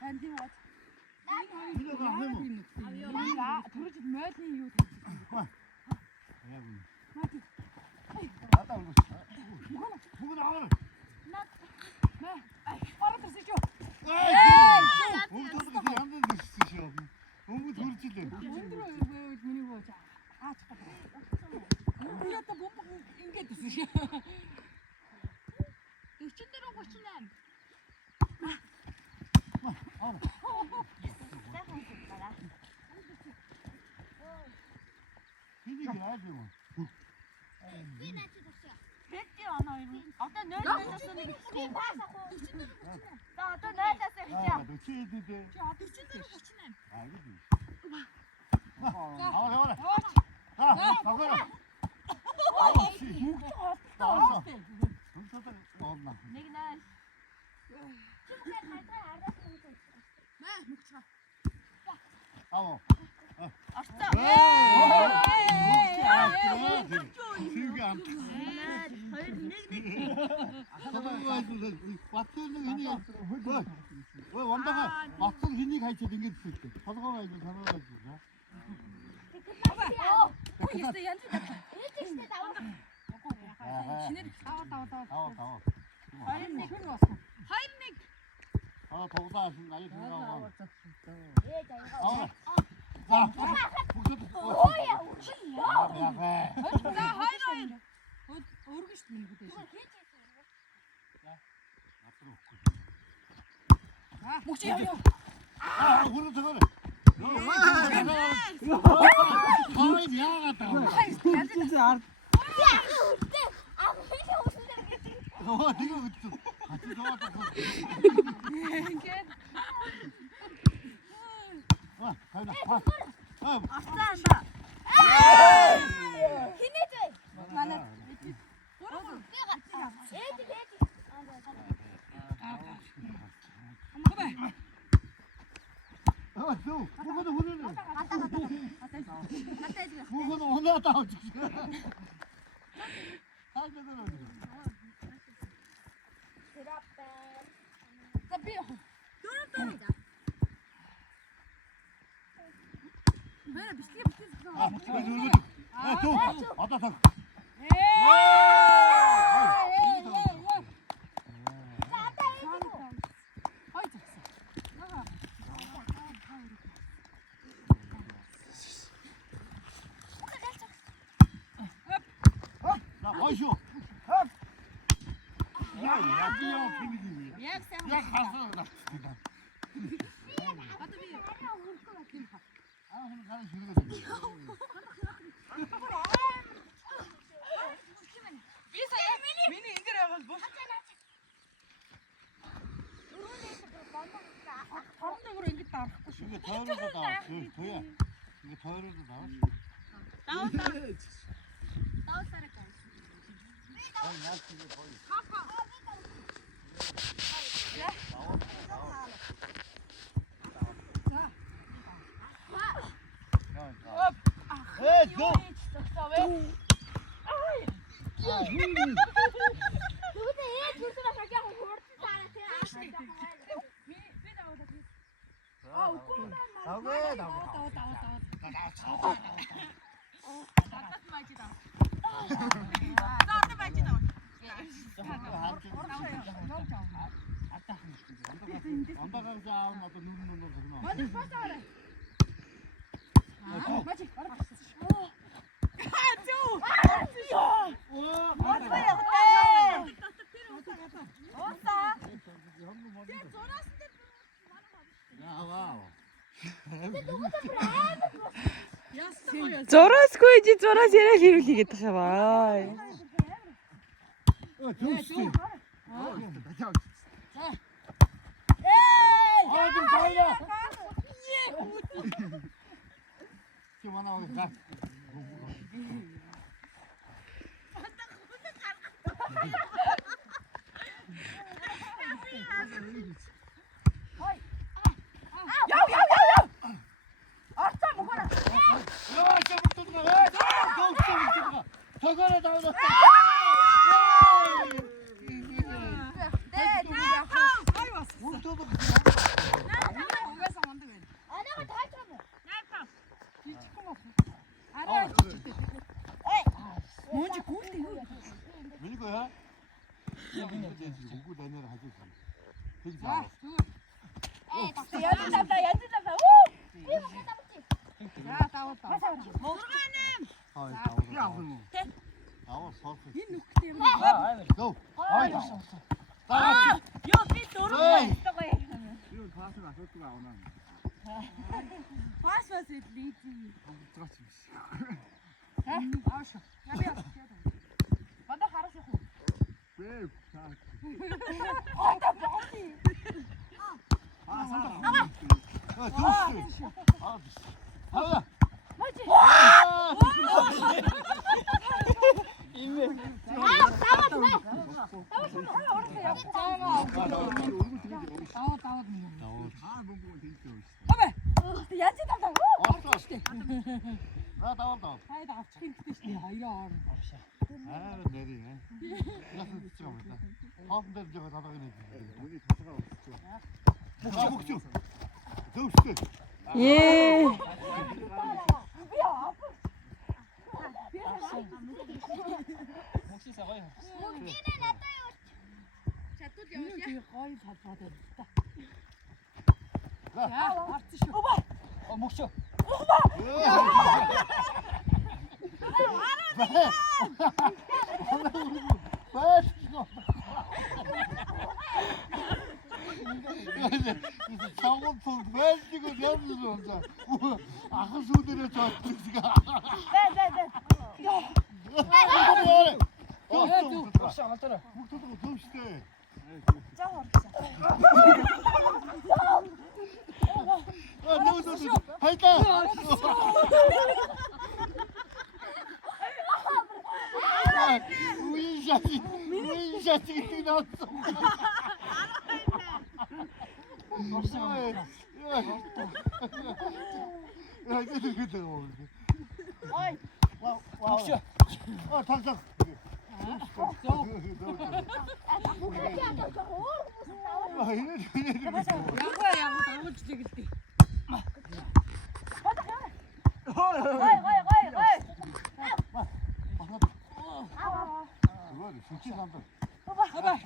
Ханди бод. Ja, terus mati yuk. Mati. Bukan awal. Nah, orang tersicu. Untuk kita yang tu tersicu. Untuk tersicu. Untuk mini baca. Ah, cepat. Dia tu bom ini tersicu. Üçündür o koşulan. Bekliyor ana öyle. Hatta nerede yaşasın? Hatta nerede yaşasın? Üçündür o koşulan. Ne güzel. Açtı. 왜 원다가 막상 힘이 가르쳐 준 게 있을게. 가져가 이제 가져가 주자. Bu işte yandı da. Şimdi 나와. hayır ne gün olsun. 더우다 하시면 나이 들어가고. Hayır. Örgüç mü bu desin? 목지 형. 우리 저거를. 가만히 미안하다. 진짜 네가 같이 좋았다. 가자. Açtı. 뭐가도 혼내네. 뭐가도 혼내었다. Böyle bir şey 왔다 더. 자, 마시오. 야, 비야, 비비기. 야, 가서 나. 오늘 가는 중이거든. Mini indiremez bu. Parında buraya git tar. 이게 더해서 나와. 더야. 이게 더해서 나와. Зоросгүй чи зураас яриа хэрүүлээ гэдэг хаваа. 저거를 다 얻었어. Ay bas. 뭘 뜯어? өнгөө данаар хажиж. Тэг За, заа. зүгээр. янз тавда. За, даваа. Хай таваа. Яавна. Аваа соос. Энэ нүхтэй юм. Гөө. Хай таваа. Ёо би дөрөв байгаа. Юу пасыг асуудаг аавна. Пас лизи. Уцгаач юм шиг. Ааш. Яби. Бада харах юм. Бэ. Онда бооти. Аа. Янз тавда. 나다. хайд авчих юм гэдэг чинь хоёроо орно. 아, 내리. 야수 진짜 멋있다. 다음 달 제가 다다가네. 우리 다다가 없죠. 목주. 더우시대. 예. 이거 거의 다 받았다. 자, 야, 왔지 쇼. 목쇼. 장원풍 왜 지금 내면서 혼자 아까 소들이 저 뜨지가 목쇼 안 왔더라. 목소리가 더우시대 너무 하이까 우인샷이 뛰어났어 야, 이제 그때 오는데. 어이. 목쇼. 당장. 야구야, 야구 나무 주제겠대. 그거는 진짜 난다. 봐봐.